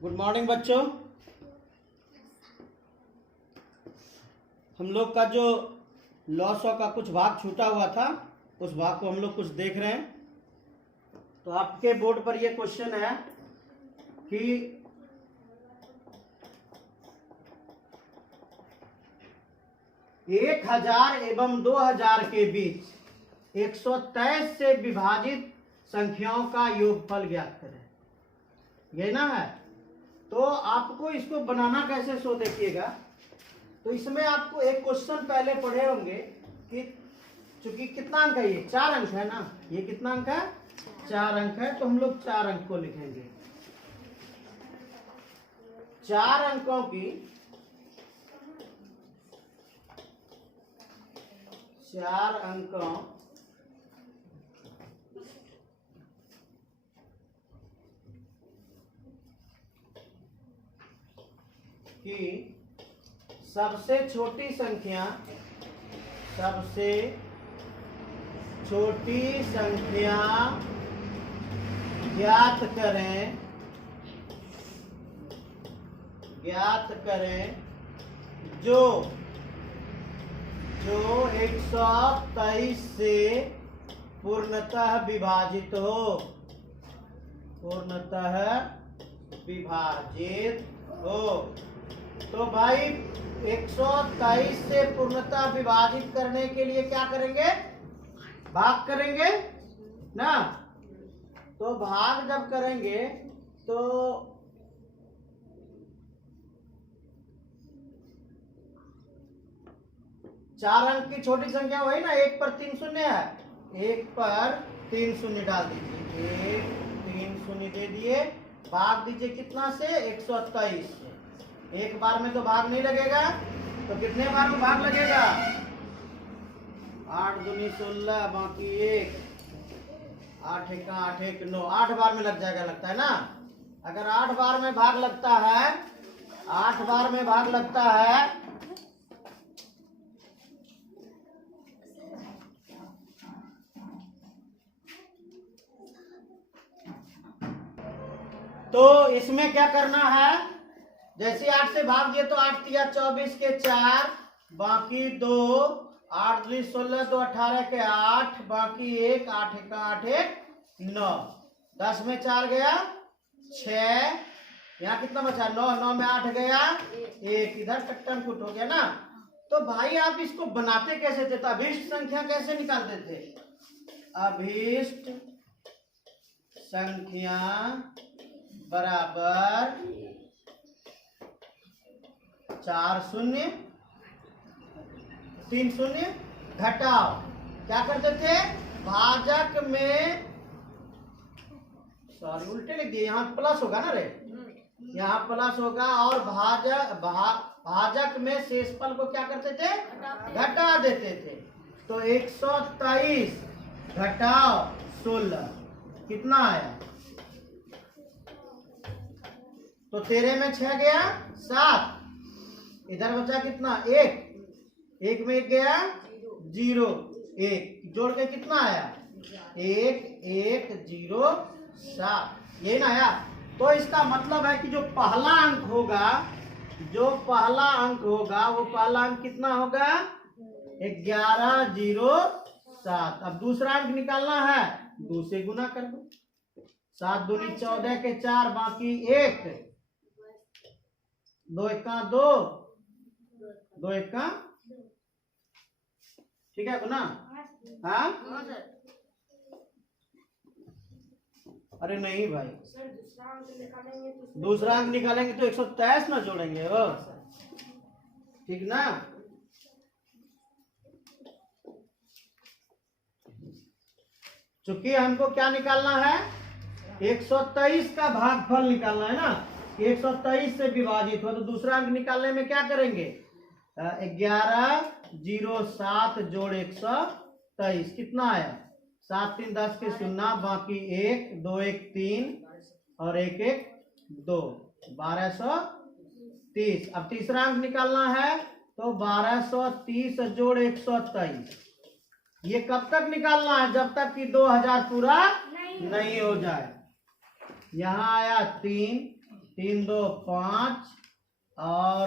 Good morning बच्चों। हम लोग का जो लॉ सॉ का कुछ भाग छूटा हुआ था उस भाग को हम लोग कुछ देख रहे हैं। तो आपके बोर्ड पर ये क्वेश्चन है कि 1000 एवं 2000 के बीच 123 से विभाजित संख्याओं का योगफल ज्ञात करें। ये ना है, तो आपको इसको बनाना कैसे सो देखिएगा। तो इसमें आपको एक क्वेश्चन पहले पढ़े होंगे कि चूंकि कितना अंक है, ये 4 अंक है ना, ये कितना अंक है, 4 अंक है। तो हम लोग 4 अंक को लिखेंगे। 4 अंकों की 4 अंकों की सबसे छोटी संख्या ज्ञात करें जो 123 से पूर्णतः विभाजित हो। तो भाई 123 से पूर्णतः विभाजित करने के लिए क्या करेंगे, भाग करेंगे ना। तो भाग जब करेंगे तो चार अंक की छोटी संख्या वही ना, 1 पर 3 शून्य है, 1 पर 3 शून्य डाल दीजिए, 1 3 शून्य दे दिए, भाग दीजिए कितना से, 123 से। एक बार में तो भाग नहीं लगेगा, तो कितने बार में भाग लगेगा, 8 दूनी 16 बाकी 1, 8 1 8 1 9, 8 बार में लग जाएगा, लगता है ना। अगर 8 बार में भाग लगता है, 8 बार में भाग लगता है तो इसमें क्या करना है, जैसे 8 से भाग दिए तो 8 तिया 24 के 4 बाकी 2, 8 दूनी 16 2 18 के 8 बाकी 1, 8 1 8 1 9, 10 में 4 गया 6, यहाँ कितना बचा 9, 9 में 8 गया 1, इधर कट्टन कुट हो गया ना। तो भाई आप इसको बनाते कैसे थे, तो अभीष्ट संख्या कैसे निकालते थे, अभीष्ट संख्या बराबर 4 शून्य 3 शून्य घटाओ, क्या करते थे, भाजक में, सॉरी उल्टे लिख दिए, यहाँ प्लस होगा ना रे, यहाँ प्लस होगा, और भाजक में शेषफल को क्या करते थे, घटा देते थे। तो 123 घटाओ 16 कितना आया, तो 13 में 6 गया 7, इधर बचा कितना 1, 1 में 1 गया 0, 1 जोड़ के कितना आया 1 1 0 7, यही ना आया। तो इसका मतलब है कि जो पहला अंक होगा, वो पहला अंक कितना होगा 11 0 7। अब दूसरा अंक निकालना है, 2 से गुना कर दो, 7 दूनी 14 के 4 बाकी 1, 2 1 2, 2 1, ठीक है ना। हाँ अरे नहीं भाई, दूसरा अंक निकालेंगे तो 123 ना जोड़ेंगे वो, ठीक ना। चूंकि हमको क्या निकालना है, 123 का भागफल निकालना है ना, 123 से विभाजित हो, तो दूसरा अंक निकालने में क्या करेंगे, 11 0 7 जोड़ 123 कितना आया, 7 3 10 के 0 बाकी 1, 2 1 3 और 1 1 2, 1230। अब तीसरा अंक निकालना है, तो 1230 जोड़ 123, ये कब तक निकालना है, जब तक कि 2000 पूरा नहीं हो जाए। यहाँ आया 3, 3 2 5 और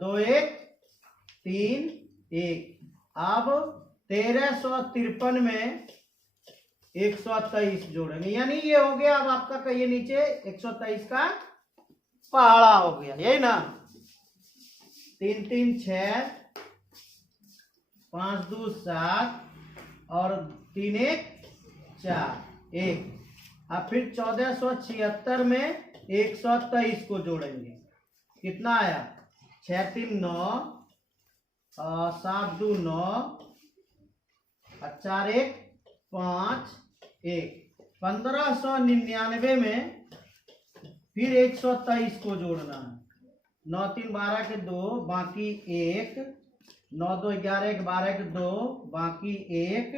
2 1 3 1। अब 1353 में 123 जोड़ेंगे, यानी ये हो गया अब आपका कहिए नीचे 123 का पहाड़ा हो गया, यही ना। 3 3 6 5 2 7 और 3 1 4 1। अब फिर 1476 में 123 को जोड़ेंगे, कितना आया 6 3 9 7 2 9 4 1 5 1। 1599 में फिर 123 को जोड़ना है। 9 3 12 के 2 बाकी 1, 9 2 11 1 12 के 2 बाकी 1,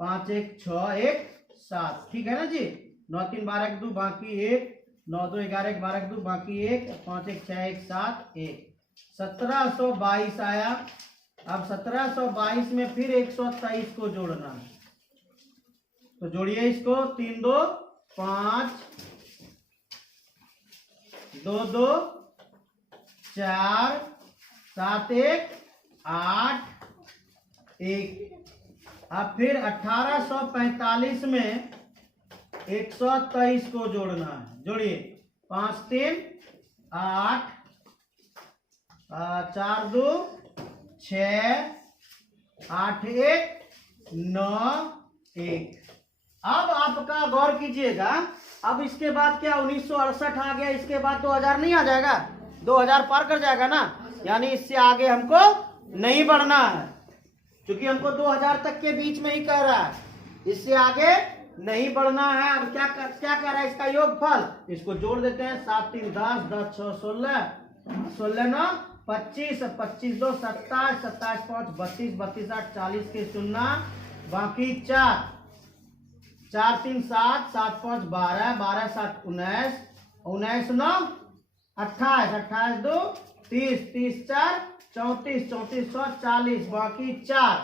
5 1 6 1 7, ठीक है ना जी। 9 3 12 के 2 बाकी 1, 9 2 11 1 12 के 2 बाकी 1, 5 1 6 1 7 1। 1722 आया। अब 1722 में फिर 123 को जोड़ना है, तो जोड़िए इसको। 3 2 5 2 2 4 7 1 8 1। अब फिर 1845 में 123 को जोड़ना है, जोड़िए। 5 3 8 4 2 6 8 1 9 1। अब आपका गौर कीजिएगा, अब इसके बाद क्या 1968 आ गया, इसके बाद 2000 नहीं आ जाएगा, 2000 पार कर जाएगा ना, यानी इससे आगे हमको नहीं बढ़ना है, क्योंकि हमको 2000 तक के बीच में ही कह रहा है, इससे आगे नहीं बढ़ना है। अब क्या कह रहा है इसका योगफल, इसको जोड़ देते हैं। 7 3 10 10 6 16 16 9 25 25 2 27 27 5 32 32 8 40 के 0 बाकी 4 4 3 7 7 5 12 12 7 19 19 9 28 28 2 30 30 4 34 34 40 बाकी 4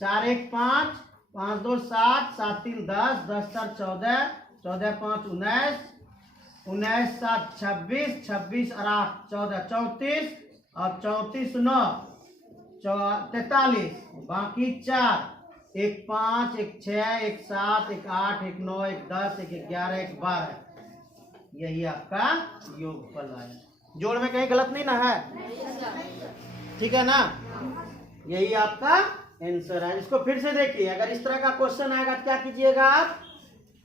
4 1 5 5 2 7 7 3 10 10 4 14 14 5 19 19 7 26 26 और 8 14 34 और 34 9 43 बाकी 4 1 5 1 6 1 7 1 8 1 9 1 10 1 11 1 12। यही आपका योगफल आया। जोड़ में कहीं गलत नहीं ना है, ठीक है ना। यही आपका आंसर है। इसको फिर से देखिए, अगर इस तरह का क्वेश्चन आएगा क्या कीजिएगा आप,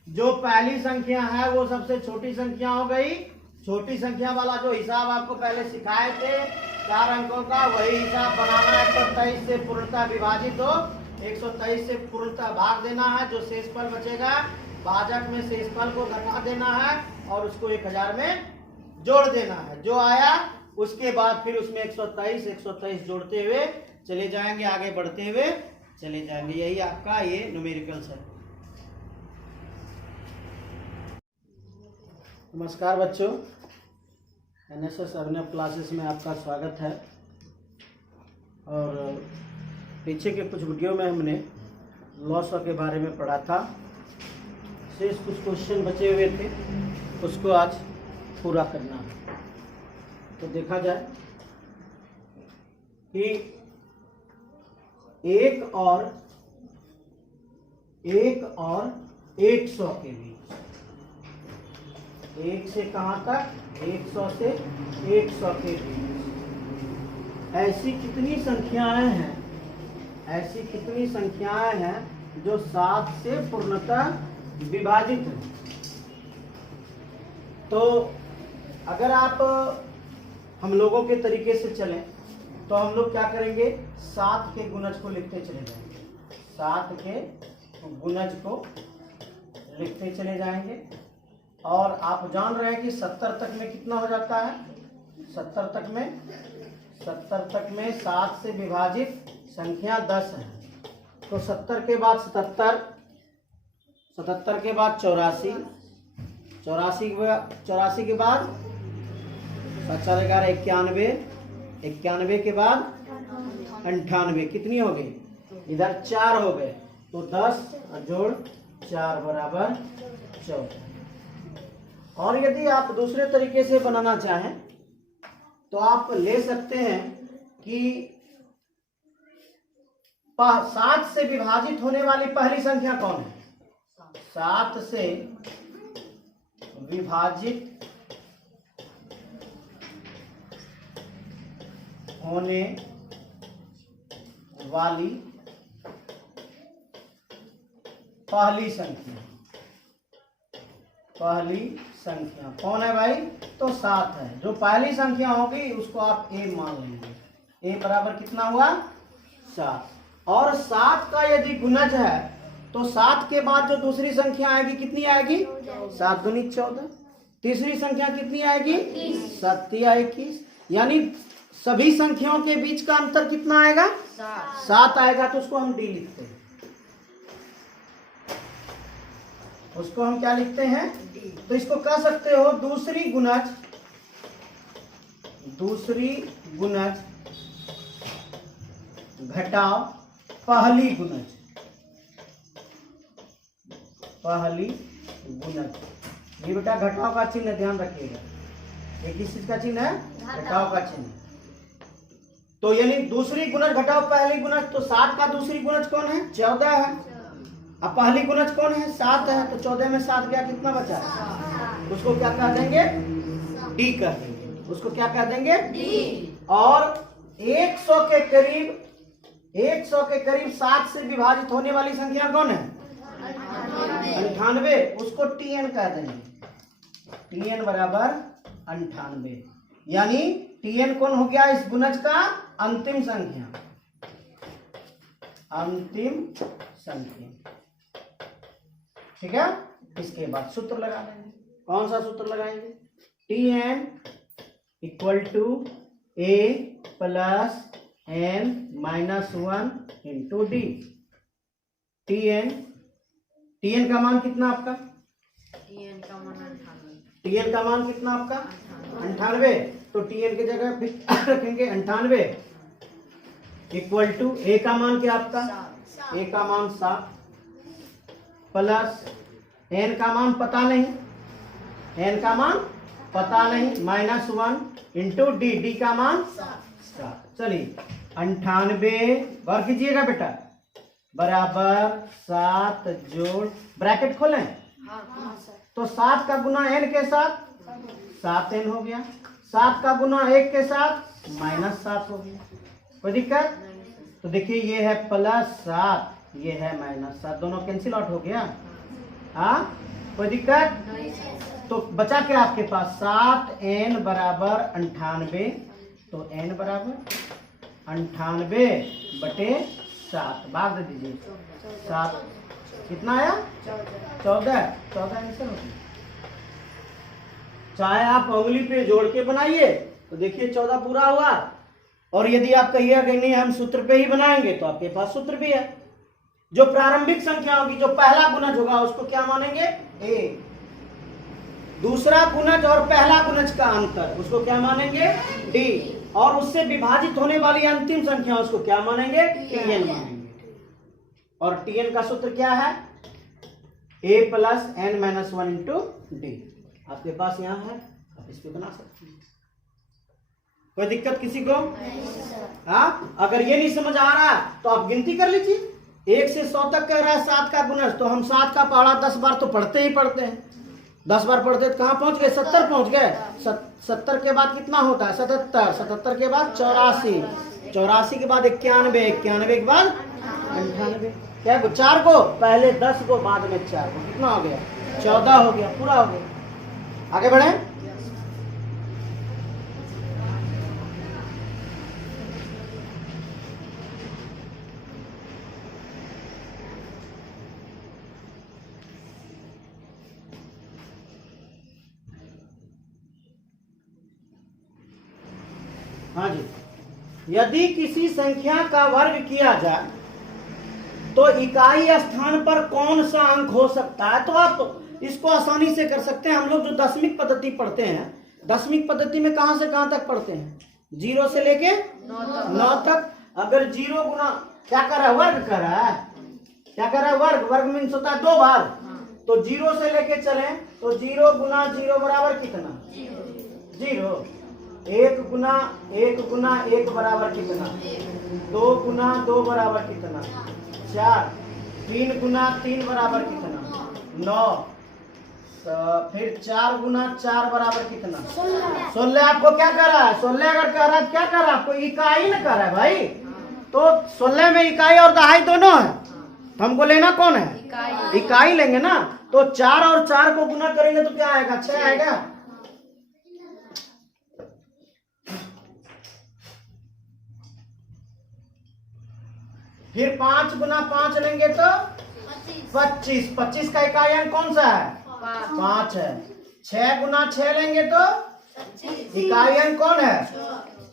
जो पहली संख्या है वो सबसे छोटी संख्या हो गई। छोटी संख्या वाला जो हिसाब आपको पहले सिखाए थे 4 अंकों का, वही हिसाब बनाना है। 123 से पूर्णतः विभाजित हो, 123 से पूर्णतः भाग देना है, जो शेषफल बचेगा भाजक में शेषफल को घटा देना है और उसको 1000 में जोड़ देना है। जो आया उसके बाद फिर उसमें 123 जोड़ते हुए चले जाएंगे, आगे बढ़ते हुए चले जाएंगे। यही आपका ये न्यूमेरिकल्स है। नमस्कार बच्चों, एनएसएस अभिनव क्लासेस में आपका स्वागत है। और पीछे के कुछ वीडियो में हमने लॉस के बारे में पढ़ा था, शेष कुछ क्वेश्चन बचे हुए थे, उसको आज पूरा करना है। तो देखा जाए कि 1 और 100 के बीच, 1 से कहाँ तक, 100 से 100 के बीच ऐसी कितनी संख्याएं हैं जो 7 से पूर्णतः विभाजित है। तो अगर आप हम लोगों के तरीके से चलें तो हम लोग क्या करेंगे, 7 के गुणज को लिखते चले जाएंगे, 7 के गुणज को लिखते चले जाएंगे। और आप जान रहे हैं कि 70 तक में कितना हो जाता है, 70 तक में 7 से विभाजित संख्या 10 है। तो 70 के बाद 77, 77 के बाद 84, 84 के बाद 7 11 91, 91 के बाद 98, कितनी हो गई, इधर 4 हो गए। तो 10 जोड़ 4 बराबर 14। और यदि आप दूसरे तरीके से बनाना चाहें तो आप ले सकते हैं कि 7 से विभाजित होने वाली पहली संख्या कौन है? 7 से विभाजित होने वाली पहली संख्या कौन है भाई? तो 7 है। जो पहली संख्या होगी उसको आप a मान लेंगे। a बराबर कितना हुआ? 7। और 7 का यदि गुणज है तो 7 के बाद जो दूसरी संख्या आएगी कितनी आएगी? 7 दूनी 14। तीसरी संख्या कितनी आएगी? 7 या 21। यानी सभी संख्याओं के बीच का अंतर कितना आएगा? 7 आएगा। तो उसको हम d लिखते हैं। उसको हम क्या लिखते हैं? तो इसको कह सकते हो दूसरी गुणज घटाओ पहली गुणज। ये बेटा घटाओ का चिन्ह ध्यान रखिएगा। ये किस चीज का चिन्ह है? घटाओ का चिन्ह। तो यानी दूसरी गुणज घटाओ पहली गुणज। तो 7 का दूसरी गुणज कौन है? 14 है। अब पहली गुणज कौन है? 7 है। तो 14 में 7 गया, कितना बचा? उसको क्या कह देंगे? डी कह देंगे। उसको क्या कह देंगे? डी। और 100 के करीब 7 से विभाजित होने वाली संख्या कौन है? 98। उसको tn कह देंगे। tn बराबर 98। यानी tn कौन हो गया? इस गुणज का अंतिम संख्या। ठीक है। इसके बाद सूत्र लगा देंगे। कौन सा सूत्र लगाएंगे? tn equal to a plus n minus 1 into d. tn का मान कितना आपका? tn का मान कितना आपका? 98। तो tn की जगह फिर रखेंगे 98 इक्वल टू a का मान क्या आपका? a का मान 7 प्लस n का मान पता नहीं, माइनस 1 इंटू डी का मान 7। चलिए 98 और कीजिएगा बेटा बराबर 7 जोड़ ब्रैकेट खोलें। तो 7 का गुना n के साथ 7n हो गया। 7 का गुना 1 के साथ माइनस 7 हो गया। कोई दिक्कत? तो देखिए ये है प्लस 7, ये है माइनस 7, दोनों कैंसिल आउट हो गया। हाँ, कोई दिक्कत? तो बचा क्या आपके पास? 7n बराबर 98। तो n बराबर 98/7 भाग दे दीजिए। 7 कितना आया? 14 आंसर हो गया। चाहे आप उंगली पे जोड़ के बनाइए तो देखिए 14 पूरा हुआ। और यदि आप कहिए कि नहीं हम सूत्र पे ही बनाएंगे तो आपके पास सूत्र भी है। जो प्रारंभिक संख्या होगी, जो पहला गुणज होगा उसको क्या मानेंगे? a। दूसरा गुणज और पहला गुणज का अंतर उसको क्या मानेंगे? d। और उससे विभाजित होने वाली अंतिम संख्या उसको क्या मानेंगे? tn मानेंगे। और tn का सूत्र क्या है? a plus n minus 1 into D. आपके पास यहाँ है, आप इस पे बना सकते हैं। कोई दिक्कत किसी को? हाँ, अगर ये नहीं समझ आ रहा तो आप गिनती कर लीजिए। 1 से 100 तक कह रहा है 7 का गुणज, तो हम 7 का पढ़ा 10 बार तो पढ़ते ही पढ़ते हैं। 10 बार पढ़ते तो कहाँ पहुंच गए? 70 पहुंच गए। 70 के बाद कितना होता है? 77। 77 के बाद 84। 84 के बाद 91। 91 के बाद 98। क्या 4 को? पहले 10 को, बाद में 4 को। कितना हो गया? 14 हो गया। पूरा हो गया। आगे बढ़े। हाँ जी, यदि किसी संख्या का वर्ग किया जाए तो इकाई स्थान पर कौन सा अंक हो सकता है? तो आप इसको आसानी से कर सकते हैं। हम लोग जो दशमिक पद्धति पढ़ते हैं, दशमिक पद्धति में कहां से कहां तक पढ़ते हैं? 0 से लेके 9 तक। अगर 0 गुना क्या कर रहा है? वर्ग कर रहा है। क्या कर रहा है? वर्ग मीन्स होता है 2 बार। तो 0 से लेके चले तो 0 गुना 0 बराबर कितना? 0। 1 गुना 1 बराबर कितना? 2 गुना 2 बराबर कितना? 4। 3 गुना 3 बराबर कितना? 9। तो फिर 4 गुना 4 बराबर कितना? 16। आपको क्या कर रहा है? 16 अगर कह रहा है क्या कर रहा है? आपको इकाई ना कर रहा है भाई। तो 16 में इकाई और दहाई दोनों है, तो हमको लेना कौन है? इकाई लेंगे ना। तो 4 और 4 को गुना करेंगे तो क्या आएगा? 6 आएगा। फिर 5 गुना 5 लेंगे तो 25। 25 का इकाई अंक कौन सा है? 5 है। 6 गुना 6 लेंगे तो इकाई अंक कौन है?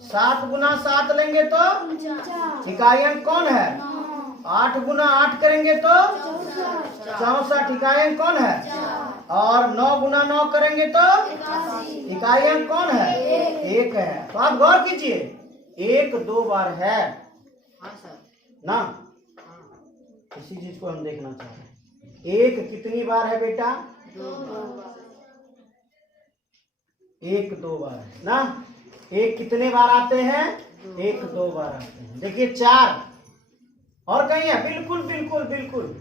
7 गुना 7 लेंगे तो इकाई अंक कौन है? 8 गुना 8 करेंगे तो 64। इकाई अंक कौन है? और 9 गुना 9 करेंगे तो इकाई अंक कौन है? 1 है। तो आप गौर कीजिए, 1 2 बार है ना, इसी चीज को हम देखना चाह रहे हैं। 1 कितनी बार है बेटा? 1 2 बार है ना। 1 कितने बार आते हैं? 1 2 बार आते हैं। देखिए 4 और कहीं है? बिल्कुल बिल्कुल बिल्कुल।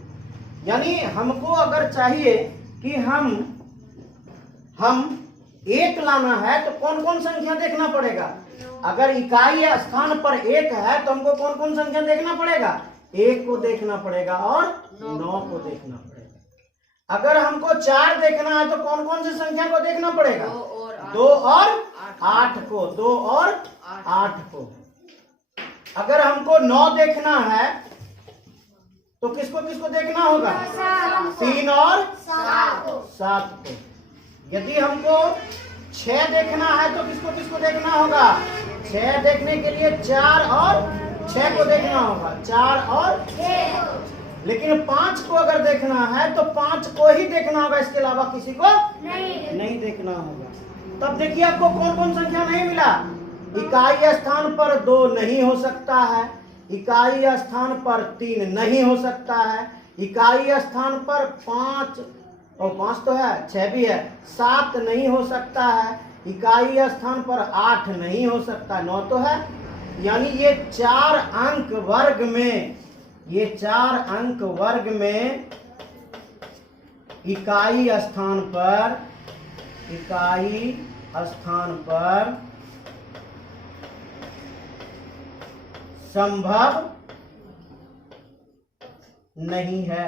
यानी हमको अगर चाहिए कि हम 1 लाना है तो कौन कौन संख्या देखना पड़ेगा? अगर इकाई या स्थान पर 1 है तो हमको कौन कौन संख्या देखना पड़ेगा? 1 को देखना पड़ेगा और 9 को देखना पड़ेगा। अगर हमको 4 देखना है तो कौन कौन सी संख्या को देखना पड़ेगा? 2 और 8 को। 2 और 8 को। अगर हमको 9 देखना है तो किसको किसको देखना होगा? 3 और 7 को। यदि हमको 6 देखना है तो किसको किसको देखना होगा? 6 देखने के लिए 4 और 6 को देखना होगा। 4 और 6। लेकिन 5 को अगर देखना है तो 5 को ही देखना होगा, इसके अलावा किसी को नहीं देखना होगा। तब देखिए आपको कौन कौन संख्या नहीं मिला? इकाई स्थान पर 2 नहीं हो सकता है, इकाई स्थान पर 3 नहीं हो सकता है, इकाई स्थान पर 5 और 5 तो है, 6 भी है, 7 नहीं हो सकता है, इकाई स्थान पर 8 नहीं हो सकता, 9 तो है। यानी ये 4 अंक वर्ग में, ये 4 अंक वर्ग में इकाई स्थान पर संभव नहीं है।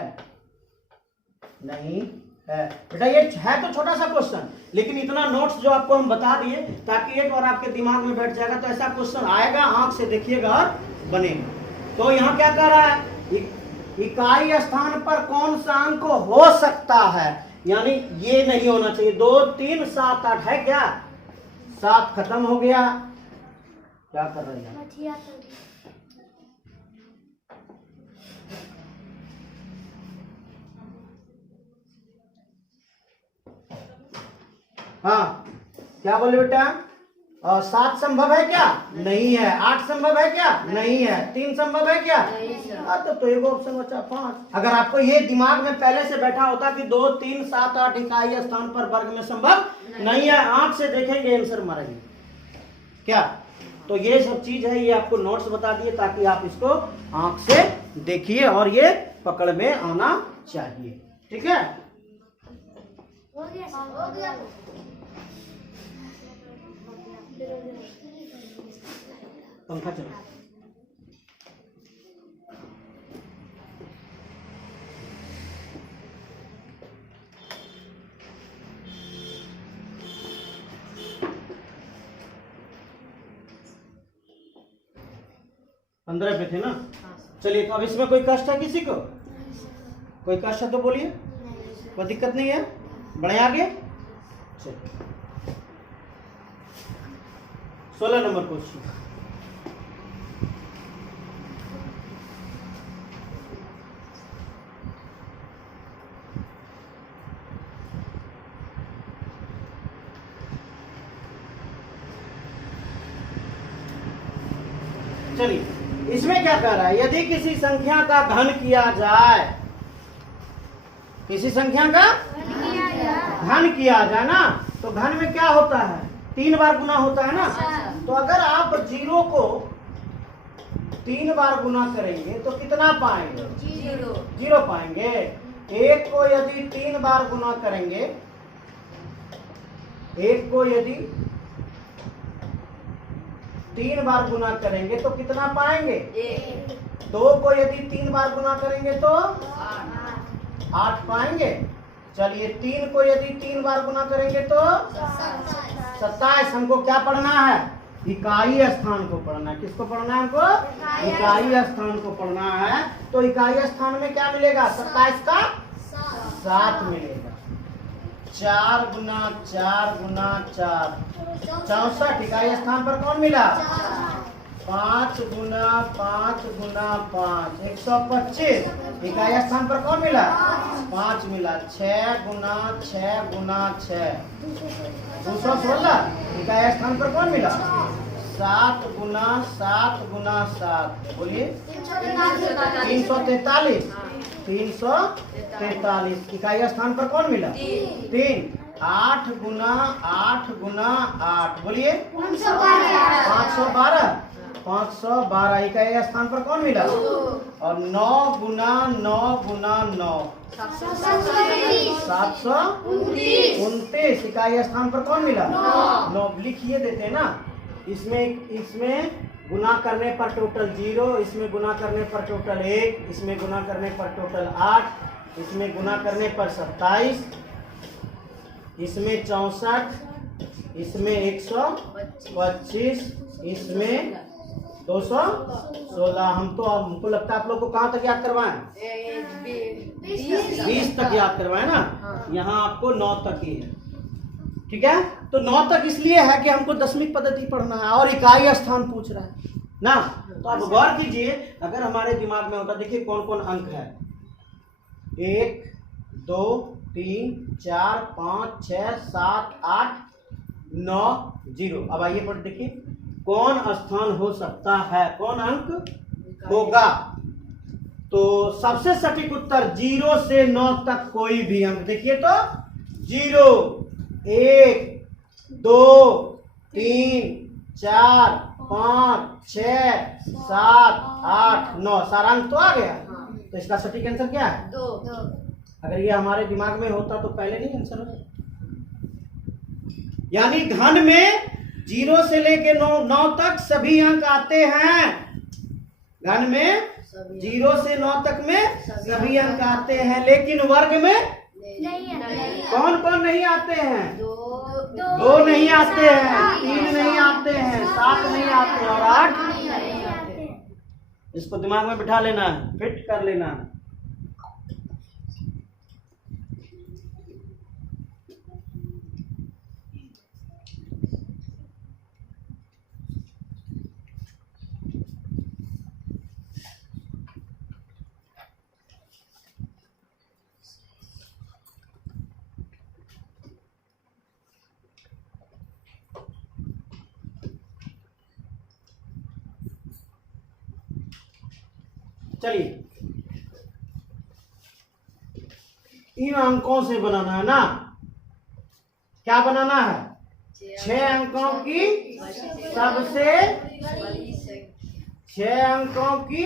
बेटा ये है तो छोटा सा क्वेश्चन, लेकिन इतना नोट्स जो आपको हम बता दिए ताकि एक बार आपके दिमाग में बैठ जाएगा। तो ऐसा क्वेश्चन आएगा, आंख से देखिएगा और बनेगा। तो यहाँ क्या कर रहा है? इकाई स्थान पर कौन सा अंक हो सकता है, यानी ये नहीं होना चाहिए। 2 3 7 8 है क्या? 7 खत्म हो गया। क्या कर रहे हैं? हाँ क्या बोले बेटा? 7 संभव है क्या? नहीं है। 8 संभव है क्या? नहीं है। 3 संभव है क्या? तो एक ऑप्शन बचा 5। अगर आपको ये दिमाग में पहले से बैठा होता कि 2 3 7 8 इकाई स्थान पर वर्ग में संभव नहीं है, आंख से देखेंगे आंसर मारेंगे क्या? तो ये सब चीज है, ये आपको नोट्स बता दिए ताकि आप इसको आंख से देखिए और ये पकड़ में आना चाहिए। ठीक है? हो गया। पंखा चलो। पंद्रह पे थे ना? चलिए, तो अब इसमें कोई कष्ट है किसी को? कोई कष्ट है तो बोलिए, कोई दिक्कत नहीं है। बढ़े आगे। चलिए 16 नंबर क्वेश्चन। चलिए, इसमें क्या कह रहा है? यदि किसी संख्या का घन किया जाए, किसी संख्या का घन किया जाए ना, तो घन में क्या होता है, 3 बार गुना होता है ना। तो अगर आप 0 को 3 बार गुना करेंगे तो कितना पाएंगे, 0 पाएंगे। 1 को यदि 3 बार गुना करेंगे, 1 को यदि 3 बार गुना करेंगे तो कितना पाएंगे, 2 को यदि 3 बार गुना करेंगे तो 8 पाएंगे। चलिए 3 को यदि 3 बार गुना करेंगे तो 27। हमको क्या पढ़ना है, इकाई स्थान को पढ़ना है। किसको पढ़ना है हमको, इकाई स्थान को पढ़ना है। तो इकाई स्थान में क्या मिलेगा, 27 का 7 मिलेगा। 4 गुना 4 गुना 4 64। इकाई स्थान पर कौन मिला, 5 गुना 5 गुना 5 125। इकाई स्थान पर कौन मिला, 5 मिला। 6 गुना 6 गुना 6 216। इकाई स्थान पर कौन मिला, 7 गुना 7 गुना 7 बोलिए 343। 343। इकाई स्थान पर कौन मिला, 3। 8 गुना 8 गुना 8 बोलिए 512। 512। इकाई स्थान पर कौन मिला, और 9 गुना 9 गुना 9 729। इकाई स्थान पर कौन मिला, 9। लिखिए देते हैं ना, इसमें गुना करने पर टोटल 0, इसमें गुना करने पर टोटल 1, इसमें गुना करने पर टोटल 8, इसमें गुना करने पर 27, इसमें 64, इसमें 125, इसमें 216। हमको लगता है आप लोग को कहाँ तक याद करवाएं, 20 तक याद करवाएं ना। यहाँ आपको 9 तक ही है, ठीक है। तो 9 तक इसलिए है कि हमको दशमिक पद्धति पढ़ना है और इकाई स्थान पूछ रहा है ना। तो आप गौर कीजिए, अगर हमारे दिमाग में होता, देखिए कौन कौन अंक है, 1 2 3 4 5 6 7 8 9 0। अब आइए पर देखिए कौन स्थान हो सकता है, कौन अंक होगा। तो सबसे सटीक उत्तर 0 से 9 तक कोई भी अंक। देखिए तो 0 1 2 3 4 5 6 7 8 9 सारा अंक तो आ गया। तो इसका सटीक आंसर क्या है, 2। अगर ये हमारे दिमाग में होता तो पहले नहीं आंसर होता। यानी घन में 0 से लेके 9 तक सभी अंक आते हैं। घन में 0 से 9 तक में सभी अंक आते हैं, लेकिन वर्ग में कौन कौन नहीं आते हैं, 2 नहीं आते हैं, 3 नहीं आते हैं, 7 नहीं आते हैं और 8। इसको दिमाग में बिठा लेना है, फिट कर लेना है। चलिए इन अंकों से बनाना है ना, क्या बनाना है, 6 अंकों की सबसे 6 अंकों की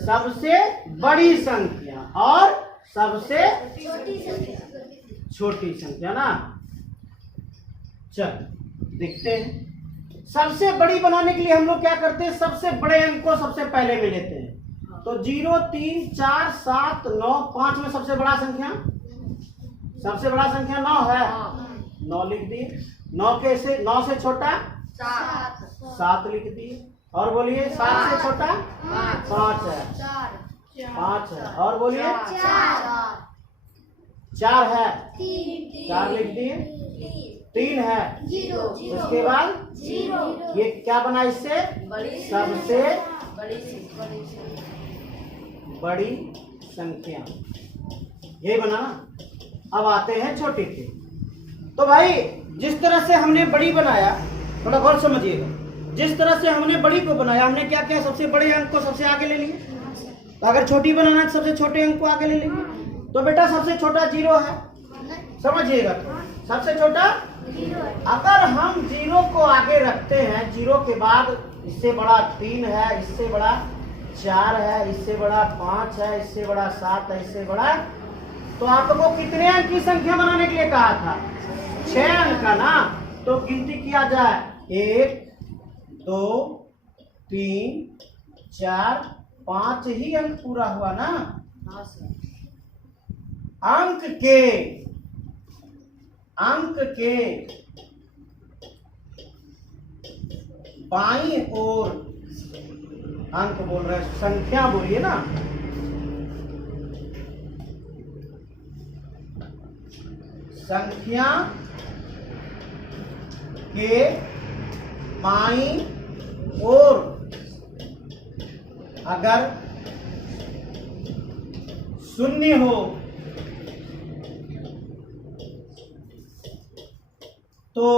सबसे बड़ी संख्या और सबसे छोटी संख्या ना। चल देखते हैं। सबसे बड़ी बनाने के लिए हम लोग क्या करते हैं, सबसे बड़े अंक को सबसे पहले में लेते हैं। तो 0 3 4 7 9 5 में सबसे बड़ा संख्या 9 है। 9 लिख दिए। 9 से छोटा 7 लिख दिए। और बोलिए 7 से छोटा 5 है। 5 है। और बोलिए 4 है। 4 लिख दिए। 3 है। उसके बाद ये क्या बना, इससे सबसे बड़ी संख्या यही बना ना। अब आते हैं छोटे के। तो भाई जिस तरह से हमने बड़ी बनाया, थोड़ा गौर समझिएगा, जिस तरह से हमने बड़ी को बनाया, हमने क्या किया, सबसे बड़े अंक को सबसे आगे ले लिए। तो अगर छोटी बनाना है तो सबसे छोटे अंक को आगे ले लेंगे। तो बेटा सबसे छोटा 0 है, समझिएगा। सबसे छोटा। अगर हम 0 को आगे रखते हैं, 0 के बाद इससे बड़ा 3 है, इससे बड़ा 4 है, इससे बड़ा 5 है, इससे बड़ा 7 है, इससे बड़ा, तो आपको कितने अंक की संख्या बनाने के लिए कहा था? 6 अंक का ना। तो गिनती किया जाए, 1 2 3 4 5 ही अंक पूरा हुआ ना। अंक के बाईं ओर अंक बोल रहे हैं, संख्या बोलिए ना। संख्या के बाईं ओर अगर 0 हो तो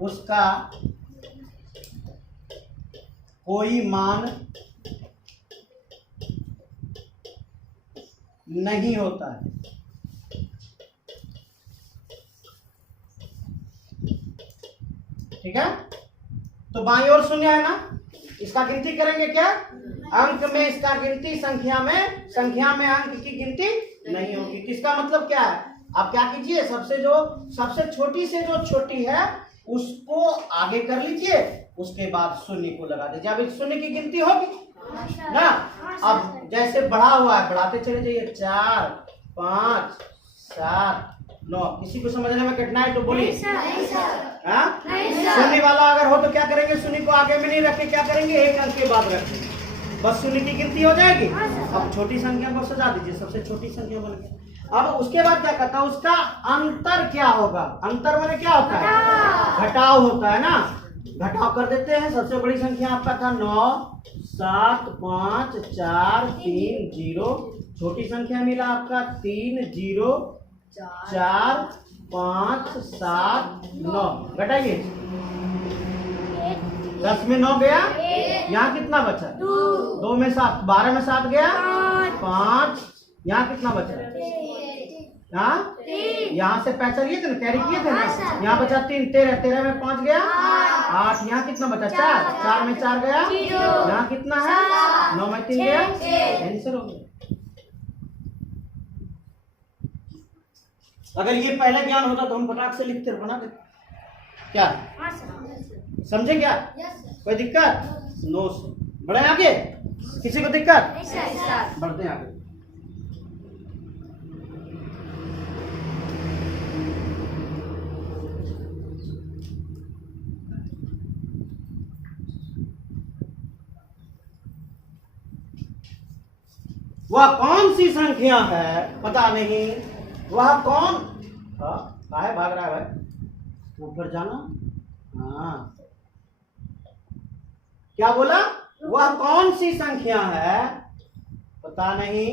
उसका कोई मान नहीं होता है। ठीक है, तो बाईं ओर 0 है ना, इसका गिनती करेंगे क्या? अंक में इसका गिनती, संख्या में अंक की गिनती नहीं होगी। किसका मतलब क्या है? आप क्या कीजिए, सबसे छोटी से जो छोटी है उसको आगे कर लीजिए, उसके बाद 0 को लगा दीजिए। अब 0 की गिनती होगी ना। अब जैसे बढ़ा हुआ है, बढ़ाते चले जाइए, 4 5 7 9। किसी को समझने में कठिनाई तो बोलिए। हाँ, 0 वाला अगर हो तो क्या करेंगे? 0 को आगे में नहीं रखें, क्या करेंगे? 1 अंक के बाद रखेंगे, बस 0 की गिनती हो जाएगी। अब छोटी संख्या को सजा दीजिए, सबसे छोटी संख्या बन गई। अब उसके बाद क्या करता है? उसका अंतर क्या होगा? अंतर माने क्या होता है? घटाव होता है ना। घटाव कर देते हैं। सबसे बड़ी संख्या आपका था 9 7 5 4 3 0। छोटी संख्या मिला आपका 3 0 4 5 7 9। घटाइए, 10 में 9 गया, यहाँ कितना बचा? 2 में 7, 12 में 7 गया 5, यहाँ कितना बचा? हाँ, यहाँ से पैसा लिए थे ना, कैरी किए थे ना, यहाँ बचा 3, 13 में 5 गया 8, यहाँ कितना बचा? 4 में 4 गया, यहाँ कितना है? 9 में 3 गया, आंसर हो गया। अगर ये पहला ज्ञान होता तो हम फटाक से लिखते बना देते। क्या समझे? क्या कोई दिक्कत? नो। बढ़े आगे, किसी को दिक्कत? बढ़ते हैं आगे। वह कौन सी संख्या है? पता नहीं। वह कौन? काहे भाग रहा है भाई? ऊपर जाना। हाँ, क्या बोला? वह कौन सी संख्या है? पता नहीं,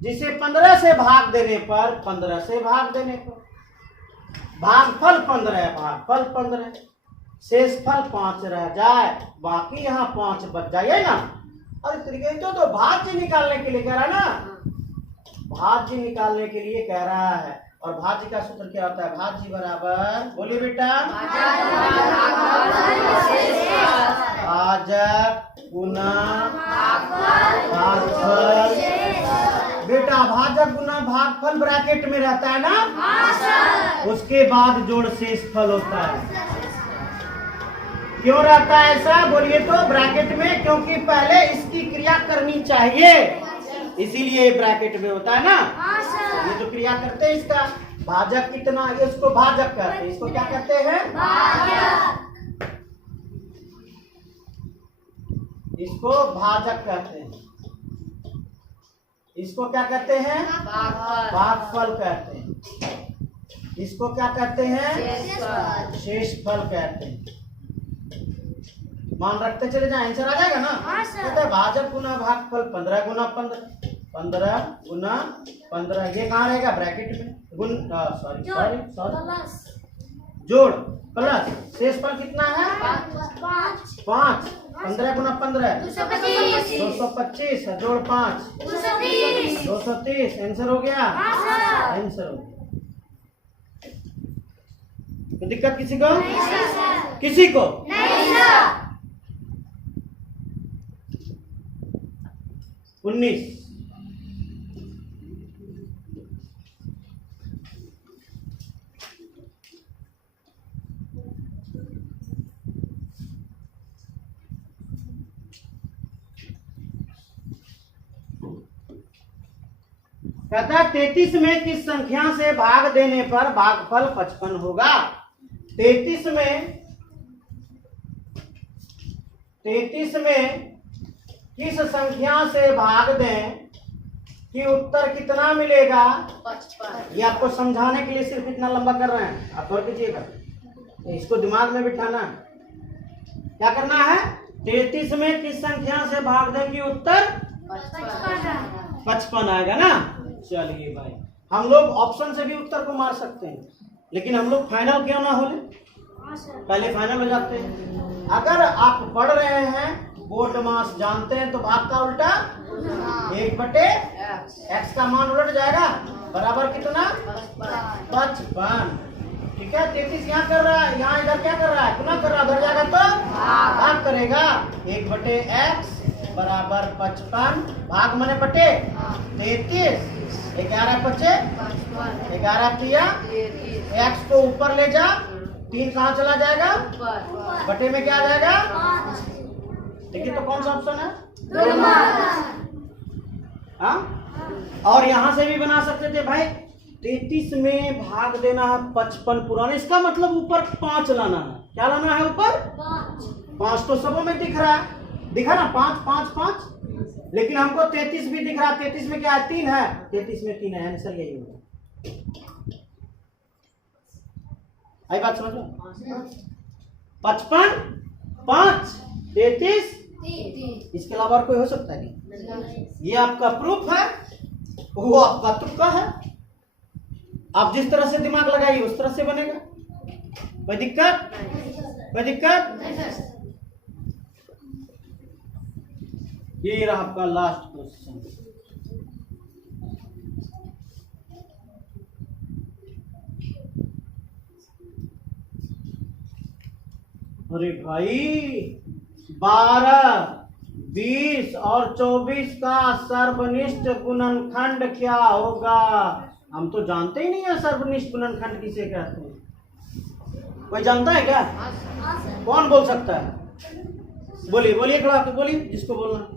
जिसे 15 से भाग देने पर, 15 से भाग देने पर भागफल 15 है, भागफल 15, शेषफल 5 रह जाए, बाकी यहाँ 5 बच जाए ना। और इस तरीके से तो भाज्य निकालने के लिए कह रहा है ना, भाज्य निकालने के लिए कह रहा है। और भाज्य का सूत्र क्या होता है? भाज्य बराबर, बोलिए बेटा, भाजक गुना भागफल। बेटा भाजक गुना भागफल ब्रैकेट में रहता है ना, उसके बाद जोड़ शेषफल होता है। क्यों रहता है ऐसा? बोलिए तो। ब्रैकेट में, क्योंकि पहले इसकी क्रिया करनी चाहिए, इसीलिए ब्रैकेट में होता है ना। ये तो क्रिया करते हैं इसका। भाजक कितना, ये उसको भाजक कहते हैं। इसको क्या कहते हैं? इसको भाजक कहते हैं। इसको क्या कहते हैं? भागफल कहते हैं। इसको क्या कहते हैं? शेषफल कहते हैं। मान रखते चले जाए, आंसर आ जाएगा ना। कहते हैं भाजक गुना भागफल 15 गुना 15, 15 गुना 15। ये कहाँ रहेगा? ब्रैकेट में। सॉरी जोड़ प्लस शेषफल कितना है? 5। 15 गुना 15 225 225 जोड़ 5 230 230। आंसर हो गया। हाँ सर आंसर हो गया। तो दिक्कत किसी को? नहीं सर किसी को? नहीं सर 19 कहता है 33 में किस संख्या से भाग देने पर भागफल 55 होगा। 33 में किस संख्या से भाग दें कि उत्तर कितना मिलेगा। 55 ये आपको समझाने के लिए सिर्फ इतना लंबा कर रहे हैं, आप गौर कीजिएगा, इसको दिमाग में बिठाना। क्या करना है? 33 में किस संख्या से भाग दें कि उत्तर 55 आएगा ना। चलिए भाई, हम लोग ऑप्शन से भी उत्तर को मार सकते हैं, लेकिन हम लोग फाइनल क्यों ना हो ले, पहले फाइनल हो जाते हैं। अगर आप पढ़ रहे हैं, बोर्ड मास जानते हैं, तो भाग का उल्टा 1/x का मान उलट जाएगा, बराबर कितना 55। ठीक है, 33 यहाँ कर रहा है, यहाँ इधर क्या कर रहा है, गुना कर रहा है, उधर जाएगा तो भाग करेगा। 1/x बराबर 55, भाग मने बटे 33, 11 बचे 11 दिया, x को ऊपर ले जा, 3 कहाँ चला जाएगा, बटे में क्या आ जाएगा। देखिए तो कौन सा ऑप्शन है, हाँ। और यहां से भी बना सकते थे भाई, 33 में भाग देना है 55 पुराना, इसका मतलब ऊपर 5 लाना है। क्या लाना है ऊपर 5 तो सबों में दिख रहा है, दिखा ना 5 5 5, लेकिन हमको 33 भी दिख रहा है। 33 में क्या है, 3 है, 33 में 3 है, आंसर यही होगा। आई बात समझ लो, 55 5 33, इसके अलावा और कोई हो सकता है नहीं। ये आपका प्रूफ है, वो आपका तुक्का है, आप जिस तरह से दिमाग लगाइए उस तरह से बनेगा। कोई दिक्कत, कोई दिक्कत। ये रहा आपका लास्ट क्वेश्चन। अरे भाई, 12, 20 और 24 का सर्वनिष्ठ गुणनखंड क्या होगा। हम तो जानते ही नहीं है सर्वनिष्ठ गुणनखंड किसे कहते हैं। कोई जानता है क्या? कौन बोल सकता है? बोलिए बोलिए, खड़ा होकर बोलिए, जिसको बोलना।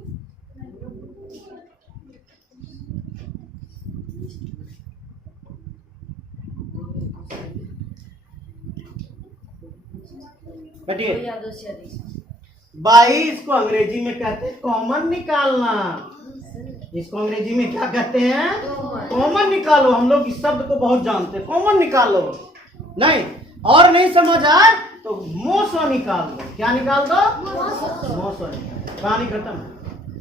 बैठिए। 22 को अंग्रेजी में कहते हैं कॉमन निकालना। इसको अंग्रेजी में क्या कहते हैं, कॉमन निकालो। हम लोग इस शब्द को बहुत जानते हैं, कॉमन निकालो। नहीं और नहीं समझ आए तो मोसो निकाल दो। क्या निकाल दो, मोसो निकाल। कहानी खत्म।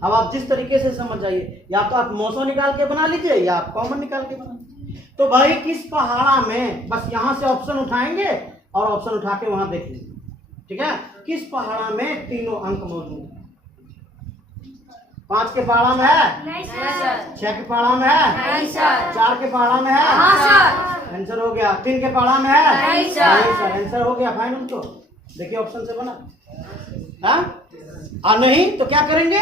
अब आप जिस तरीके से समझ आइए, या तो आप मोसो निकाल के बना लीजिए या आप कॉमन निकाल के बना लीजिए। तो भाई किस पहाड़ा में, बस यहां से ऑप्शन उठाएंगे और ऑप्शन उठा के वहां देख लीजिए। ठीक है, किस पहाड़ा में तीनों अंक मौजूद है। 5 के पहाड़ा में है, 6 के पहाड़ा में है, 4 के पहाड़ा में है, आंसर हो गया। 3 के पहाड़ा में है, नहीं सर, आंसर हो गया फाइनल। तो देखिए ऑप्शन से बना, हाँ। और नहीं तो क्या करेंगे,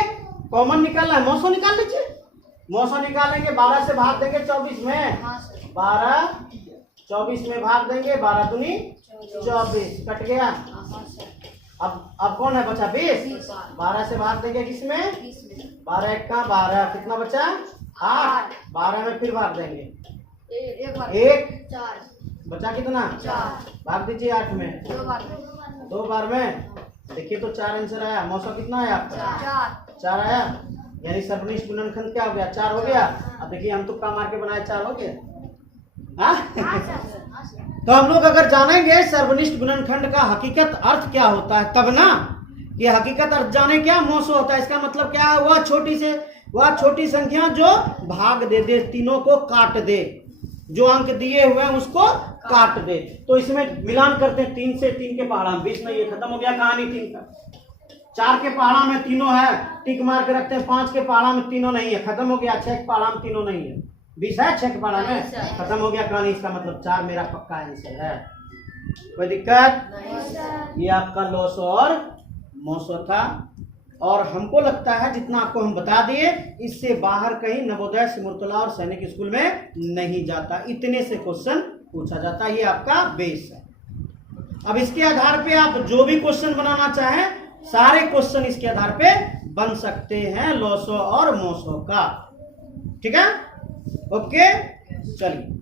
कॉमन निकालना है, मौसो निकाल लीजिए। मौसो निकालेंगे, 12 से भाग देंगे 24 में, 12 24 में भाग देंगे, 12 दूनी 24, कट गया। अब कौन है बचा, 20। 12 से भाग देंगे किसमें, 12 1 का 12, कितना बचा 8। 12 में फिर भाग देंगे 1, बचा कितना 4, भाग दीजिए 8 में, 2 बार में। देखिए तो 4 आंसर आया। मौसम कितना आया आपका, 4 आया। यानी सर्वनिष्ठ गुणनखंड क्या हो गया, 4 हो गया। अब देखिए हम तुक्का मार के बनाए, 4 हो गया। तो हम लोग अगर जानेंगे सर्वनिष्ठ गुणनखंड का हकीकत अर्थ क्या होता है, तब ना ये हकीकत अर्थ जाने क्या मोसो होता है। इसका मतलब क्या है, वह छोटी संख्या जो भाग दे दे, तीनों को काट दे, जो अंक दिए हुए हैं उसको काट दे। तो इसमें मिलान करते हैं 3 से, 3 के पहाड़ा 20 में, ये खत्म हो गया कहानी 3 का। 4 के पहाड़ा में तीनों है, टिक मार के रखते हैं। 5 के पहाड़ा में तीनों नहीं है, खत्म हो गया। 6 के पहाड़ा में तीनों नहीं है। 20 है 6 के पहाड़ा में, खत्म हो गया कहानी। इसका मतलब 4 मेरा पक्का आंसर है। कोई दिक्कत? ये आपका लॉस और मोसो था। और हमको लगता है जितना आपको हम बता दिए, इससे बाहर कहीं नवोदय, सिमुलतला और सैनिक स्कूल में नहीं जाता। इतने से क्वेश्चन पूछा जाता है। ये आपका बेस है। अब इसके आधार पे आप जो भी क्वेश्चन बनाना चाहें, सारे क्वेश्चन इसके आधार पे बन सकते हैं, लॉसो और मोसो का। ठीक है, ओके, चलिए।